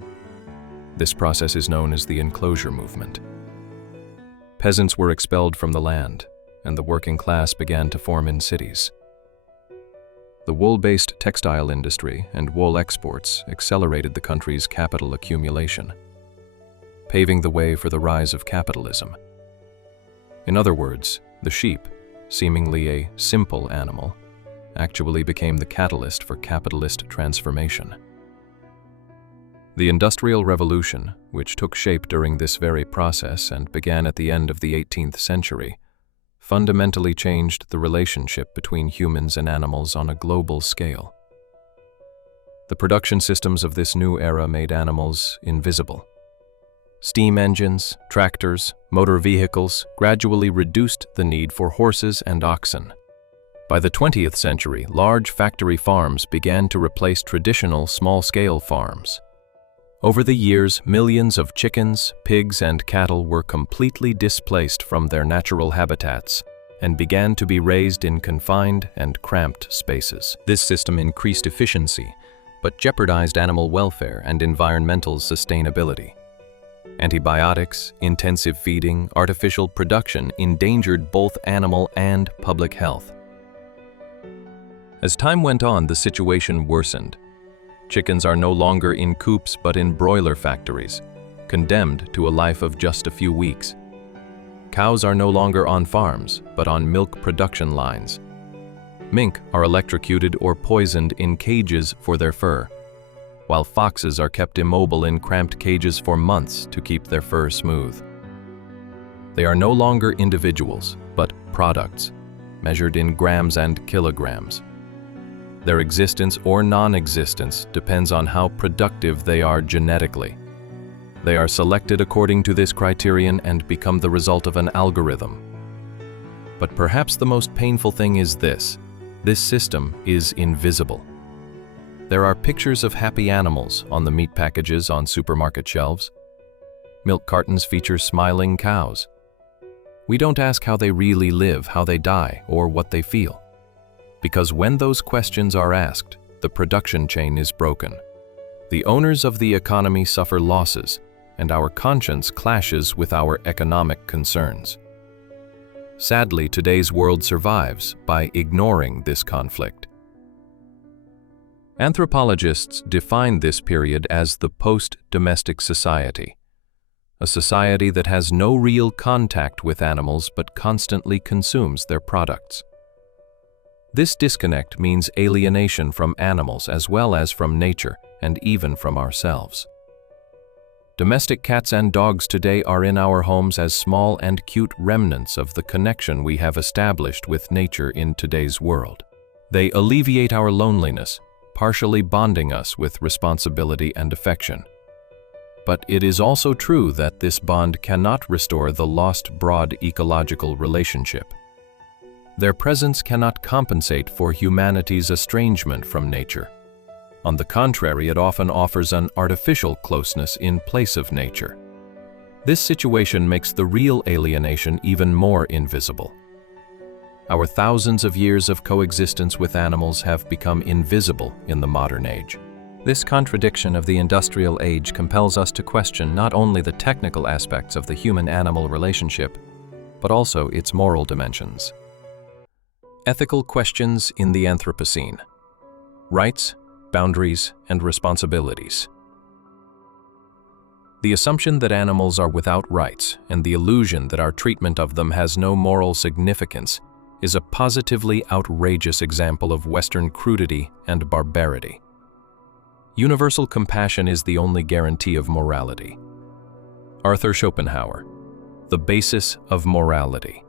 This process is known as the enclosure movement. Peasants were expelled from the land, and the working class began to form in cities. The wool-based textile industry and wool exports accelerated the country's capital accumulation, paving the way for the rise of capitalism. In other words, the sheep, seemingly a simple animal, actually became the catalyst for capitalist transformation. The Industrial Revolution, which took shape during this very process and began at the end of the 18th century, fundamentally changed the relationship between humans and animals on a global scale. The production systems of this new era made animals invisible. Steam engines, tractors, motor vehicles gradually reduced the need for horses and oxen. By the 20th century, large factory farms began to replace traditional small-scale farms. Over the years, millions of chickens, pigs, and cattle were completely displaced from their natural habitats and began to be raised in confined and cramped spaces. This system increased efficiency, but jeopardized animal welfare and environmental sustainability. Antibiotics, intensive feeding, artificial production endangered both animal and public health. As time went on, the situation worsened. Chickens are no longer in coops but in broiler factories, condemned to a life of just a few weeks. Cows are no longer on farms, but on milk production lines. Mink are electrocuted or poisoned in cages for their fur, while foxes are kept immobile in cramped cages for months to keep their fur smooth. They are no longer individuals, but products, measured in grams and kilograms. Their existence or non-existence depends on how productive they are genetically. They are selected according to this criterion and become the result of an algorithm. But perhaps the most painful thing is this: this system is invisible. There are pictures of happy animals on the meat packages on supermarket shelves. Milk cartons feature smiling cows. We don't ask how they really live, how they die, or what they feel. Because when those questions are asked, the production chain is broken. The owners of the economy suffer losses, and our conscience clashes with our economic concerns. Sadly, today's world survives by ignoring this conflict. Anthropologists define this period as the post-domestic society, a society that has no real contact with animals but constantly consumes their products. This disconnect means alienation from animals as well as from nature and even from ourselves. Domestic cats and dogs today are in our homes as small and cute remnants of the connection we have established with nature in today's world. They alleviate our loneliness, partially bonding us with responsibility and affection. But it is also true that this bond cannot restore the lost broad ecological relationship. Their presence cannot compensate for humanity's estrangement from nature. On the contrary, it often offers an artificial closeness in place of nature. This situation makes the real alienation even more invisible. Our thousands of years of coexistence with animals have become invisible in the modern age. This contradiction of the industrial age compels us to question not only the technical aspects of the human-animal relationship, but also its moral dimensions. Ethical questions in the Anthropocene: rights, boundaries, and responsibilities. The assumption that animals are without rights and the illusion that our treatment of them has no moral significance is a positively outrageous example of Western crudity and barbarity. Universal compassion is the only guarantee of morality. Arthur Schopenhauer, The Basis of Morality.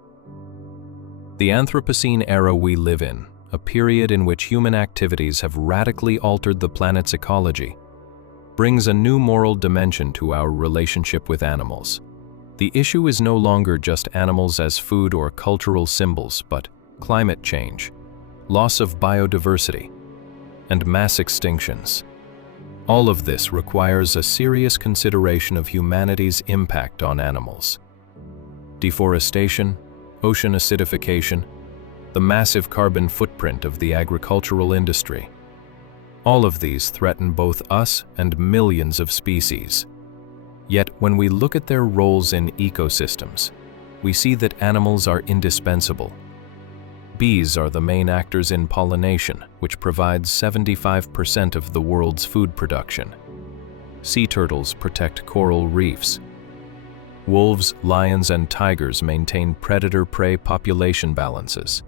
The Anthropocene era we live in, a period in which human activities have radically altered the planet's ecology, brings a new moral dimension to our relationship with animals. The issue is no longer just animals as food or cultural symbols, but climate change, loss of biodiversity, and mass extinctions. All of this requires a serious consideration of humanity's impact on animals. Deforestation, ocean acidification, the massive carbon footprint of the agricultural industry. All of these threaten both us and millions of species. Yet when we look at their roles in ecosystems, we see that animals are indispensable. Bees are the main actors in pollination, which provides 75% of the world's food production. Sea turtles protect coral reefs. Wolves, lions, and tigers maintain predator-prey population balances.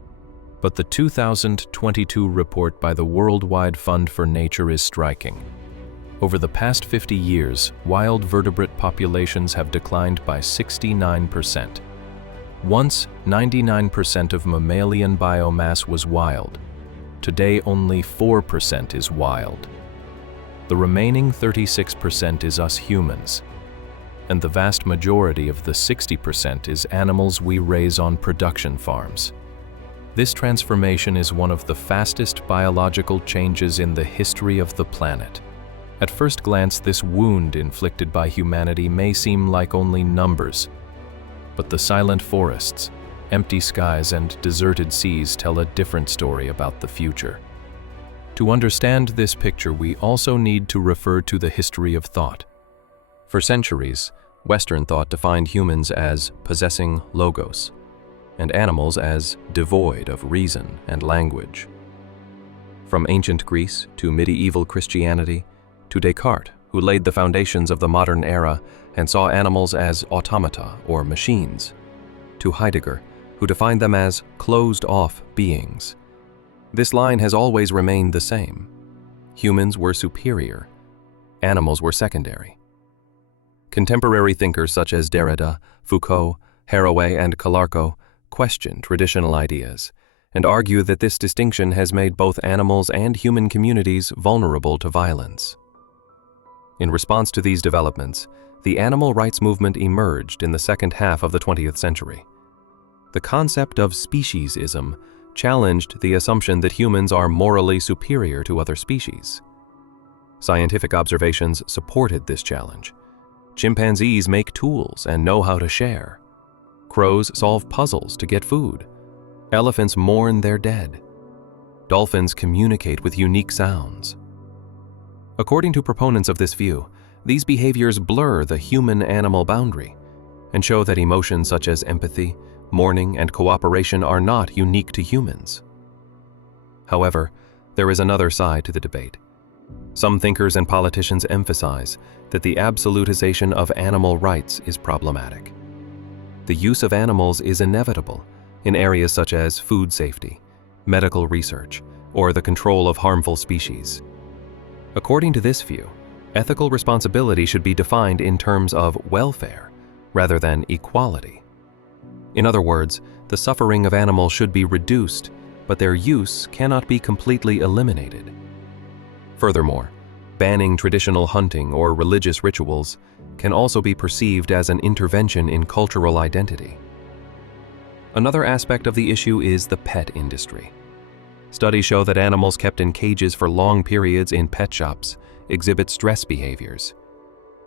But the 2022 report by the Worldwide Fund for Nature is striking. Over the past 50 years, wild vertebrate populations have declined by 69%. Once, 99% of mammalian biomass was wild. Today, only 4% is wild. The remaining 36% is us humans, and the vast majority of the 60% is animals we raise on production farms. This transformation is one of the fastest biological changes in the history of the planet. At first glance, this wound inflicted by humanity may seem like only numbers, but the silent forests, empty skies, and deserted seas tell a different story about the future. To understand this picture, we also need to refer to the history of thought. For centuries, Western thought defined humans as possessing logos, and animals as devoid of reason and language. From ancient Greece to medieval Christianity, to Descartes, who laid the foundations of the modern era and saw animals as automata or machines, to Heidegger, who defined them as closed-off beings. This line has always remained the same. Humans were superior, animals were secondary. Contemporary thinkers such as Derrida, Foucault, Haraway, and Calarco question traditional ideas and argue that this distinction has made both animals and human communities vulnerable to violence. In response to these developments, the animal rights movement emerged in the second half of the 20th century. The concept of speciesism challenged the assumption that humans are morally superior to other species. Scientific observations supported this challenge. Chimpanzees make tools and know how to share. Crows solve puzzles to get food. Elephants mourn their dead. Dolphins communicate with unique sounds. According to proponents of this view, these behaviors blur the human-animal boundary and show that emotions such as empathy, mourning, and cooperation are not unique to humans. However, there is another side to the debate. Some thinkers and politicians emphasize that the absolutization of animal rights is problematic. The use of animals is inevitable in areas such as food safety, medical research, or the control of harmful species. According to this view, ethical responsibility should be defined in terms of welfare rather than equality. In other words, the suffering of animals should be reduced, but their use cannot be completely eliminated. Furthermore, banning traditional hunting or religious rituals can also be perceived as an intervention in cultural identity. Another aspect of the issue is the pet industry. Studies show that animals kept in cages for long periods in pet shops exhibit stress behaviors.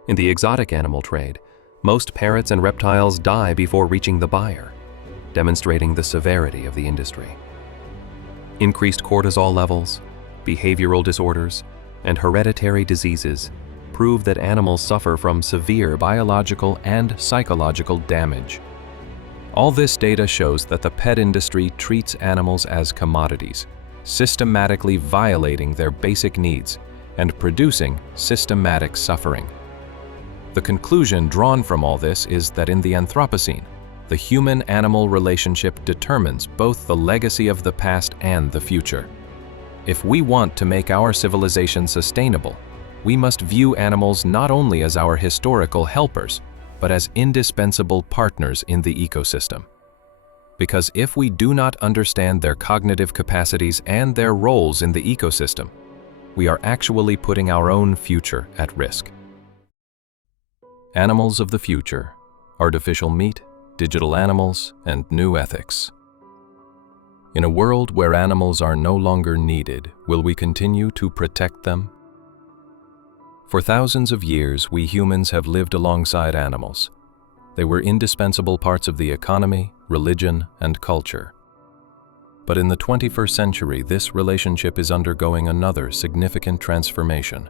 In the exotic animal trade, most parrots and reptiles die before reaching the buyer, demonstrating the severity of the industry. Increased cortisol levels, behavioral disorders, and hereditary diseases prove that animals suffer from severe biological and psychological damage. All this data shows that the pet industry treats animals as commodities, systematically violating their basic needs and producing systematic suffering. The conclusion drawn from all this is that in the Anthropocene, the human-animal relationship determines both the legacy of the past and the future. If we want to make our civilization sustainable, we must view animals not only as our historical helpers, but as indispensable partners in the ecosystem. Because if we do not understand their cognitive capacities and their roles in the ecosystem, we are actually putting our own future at risk. Animals of the future: artificial meat, digital animals, and new ethics. In a world where animals are no longer needed, will we continue to protect them? For thousands of years, we humans have lived alongside animals. They were indispensable parts of the economy, religion, and culture. But in the 21st century, this relationship is undergoing another significant transformation.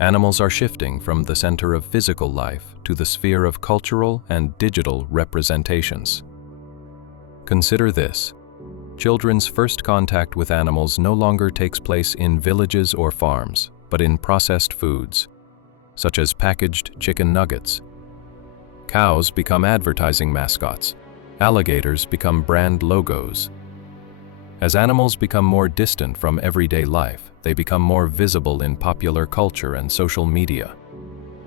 Animals are shifting from the center of physical life to the sphere of cultural and digital representations. Consider this. Children's first contact with animals no longer takes place in villages or farms, but in processed foods, such as packaged chicken nuggets. Cows become advertising mascots. Alligators become brand logos. As animals become more distant from everyday life, they become more visible in popular culture and social media.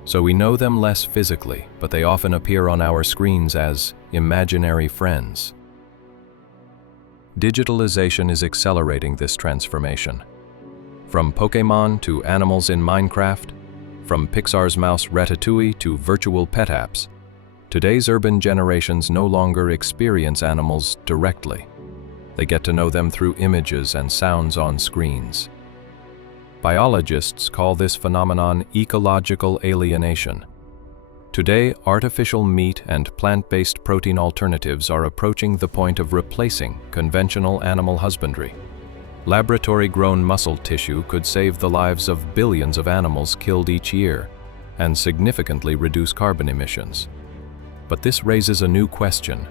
So we know them less physically, but they often appear on our screens as imaginary friends. Digitalization is accelerating this transformation. From Pokémon to animals in Minecraft, from Pixar's mouse Ratatouille to virtual pet apps, today's urban generations no longer experience animals directly. They get to know them through images and sounds on screens. Biologists call this phenomenon ecological alienation. Today, artificial meat and plant-based protein alternatives are approaching the point of replacing conventional animal husbandry. Laboratory-grown muscle tissue could save the lives of billions of animals killed each year and significantly reduce carbon emissions. But this raises a new question.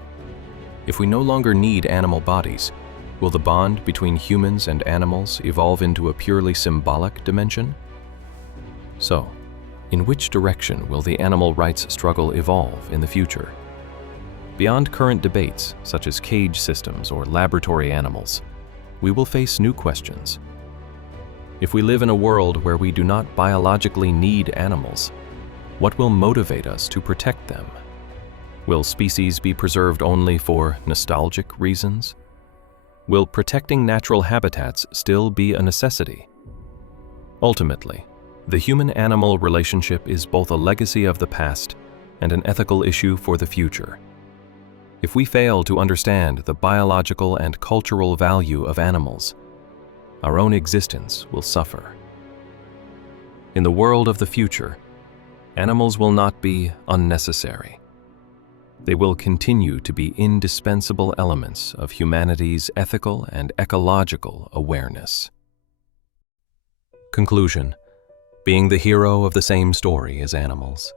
If we no longer need animal bodies, will the bond between humans and animals evolve into a purely symbolic dimension? So, in which direction will the animal rights struggle evolve in the future? Beyond current debates, such as cage systems or laboratory animals, we will face new questions. If we live in a world where we do not biologically need animals, what will motivate us to protect them? Will species be preserved only for nostalgic reasons? Will protecting natural habitats still be a necessity? Ultimately, the human-animal relationship is both a legacy of the past and an ethical issue for the future. If we fail to understand the biological and cultural value of animals, our own existence will suffer. In the world of the future, animals will not be unnecessary. They will continue to be indispensable elements of humanity's ethical and ecological awareness. Conclusion: being the hero of the same story as animals.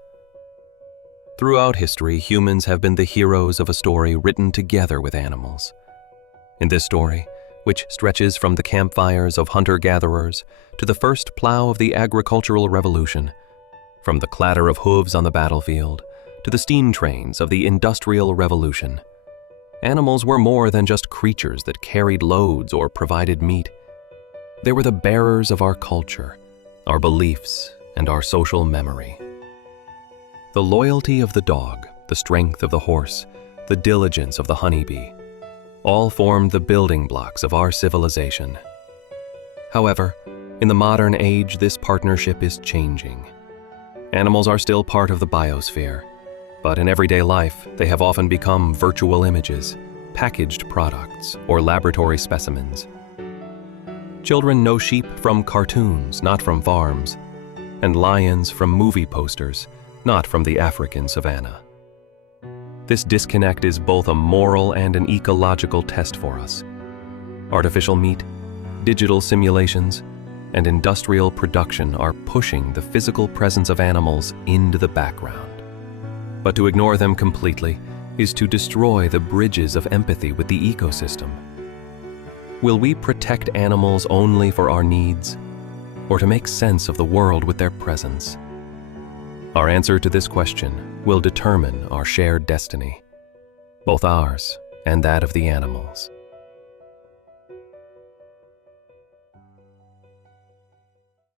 Throughout history, humans have been the heroes of a story written together with animals. In this story, which stretches from the campfires of hunter-gatherers to the first plow of the agricultural revolution, from the clatter of hooves on the battlefield to the steam trains of the Industrial Revolution, animals were more than just creatures that carried loads or provided meat. They were the bearers of our culture, our beliefs, and our social memory. The loyalty of the dog, the strength of the horse, the diligence of the honeybee, all formed the building blocks of our civilization. However, in the modern age, this partnership is changing. Animals are still part of the biosphere, but in everyday life, they have often become virtual images, packaged products, or laboratory specimens. Children know sheep from cartoons, not from farms, and lions from movie posters, not from the African savanna. This disconnect is both a moral and an ecological test for us. Artificial meat, digital simulations, and industrial production are pushing the physical presence of animals into the background. But to ignore them completely is to destroy the bridges of empathy with the ecosystem. Will we protect animals only for our needs, or to make sense of the world with their presence? Our answer to this question will determine our shared destiny, both ours and that of the animals.